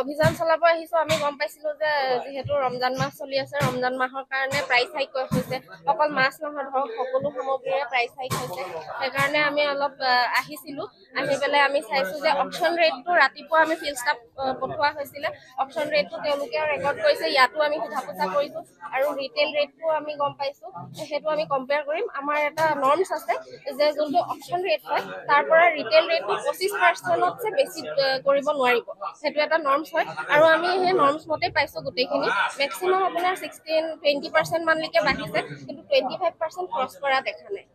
অভিযান চলাব আহিছো আমি গম পাইছিলো যে যেহেতু ৰমজান মাহ চলি আছে ৰমজান মাহৰ কাৰণে প্ৰাইচ হাইক হৈছে অকল মাছ নহয় ধৰক সকলো সামগ্ৰীৰে প্ৰাইচ হাইক হৈছে সেইকাৰণে আমি অলপ আহিছিলো আহি পেলাই আমি চাইছো যে অপচন ৰেটটো ৰাতিপুৱা আমি ফিল্ড ষ্টাফ পঠোৱা হৈছিলে অপচন ৰেটটো তেওঁলোকে ৰেকৰ্ড কৰিছে ইয়াতো আমি সোধা পোছা কৰিছো আৰু ৰিটেইল ৰেটটো আমি গম পাইছো সেইটো আমি কম্পেয়াৰ কৰিম আমাৰ এটা নৰ্মছ আছে যে যোনটো অপচন ৰেট হয় তাৰ পৰা ৰিটেইল ৰেটটো 25%তছে বেছি কৰিব নোৱাৰিব সেইটো এটা নৰ্মছ হয় আৰু আমি সেই নৰ্মছ মতে পাইছো গোটেইখিনি মেক্সিমাম আপোনাৰ 16-20% মানলৈকে বাঢ়িছে কিন্তু 25% ক্ৰছ কৰা দেখা নাই